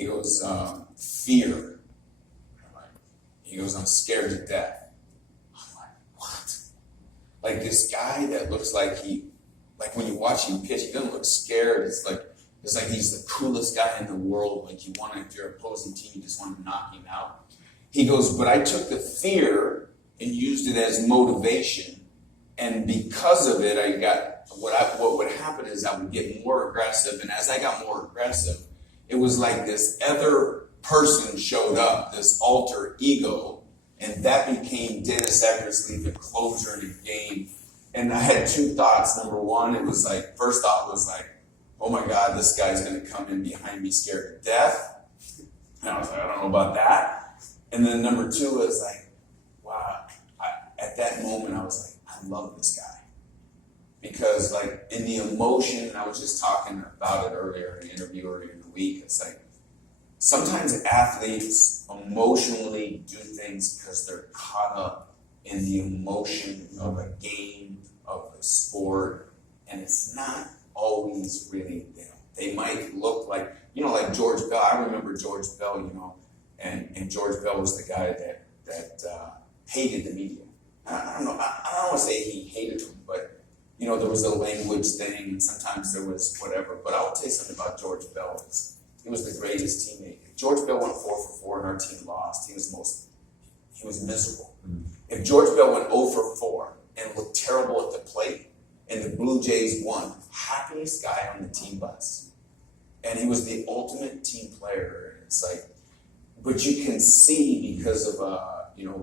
He goes, fear. He goes, I'm scared to death. I'm like, what? Like this guy that looks like like when you watch him pitch, he doesn't look scared. It's like he's the coolest guy in the world. Like if you're opposing team, you just want to knock him out. He goes, but I took the fear and used it as motivation. And because of it, what would happen is I would get more aggressive. And as I got more aggressive, it was like this other person showed up, this alter ego, and that became Dennis Eckersley, the closer in the game. And I had two thoughts. Number one, it was like, first thought was like, oh my God, this guy's going to come in behind me scared to death. And I was like, I don't know about that. And then number two was like, wow, at that moment, I was like, I love this guy. Because like in the emotion, and I was just talking about it earlier in the interview earlier in the week, it's like sometimes athletes emotionally do things because they're caught up in the emotion of a game, of a sport, and it's not always really them. They might look like, like George Bell. I remember George Bell, and George Bell was the guy that hated the media. I don't know. I don't want to say he hated them, but there was a language thing, and sometimes there was whatever. But I'll tell you something about George Bell. He was the greatest teammate. If George Bell went 4 for 4 and our team lost, he was miserable. Mm. If George Bell went 0 for 4 and looked terrible at the plate, and the Blue Jays won, happiest guy on the team bus. And he was the ultimate team player. And it's like, but you can see because of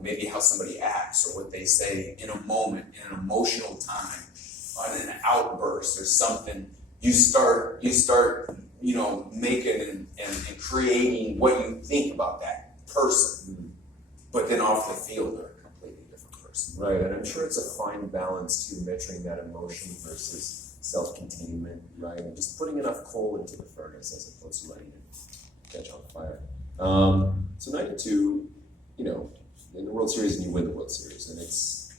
maybe how somebody acts or what they say in a moment, in an emotional time, on an outburst or something, you start making and creating what you think about that person. Mm-hmm. But then off the field, they're a completely different person. Right, and I'm sure it's a fine balance to measuring that emotion versus self-containment, right? And just putting enough coal into the furnace as opposed to letting it catch on fire. So 92, in the World Series, and you win the World Series, and it's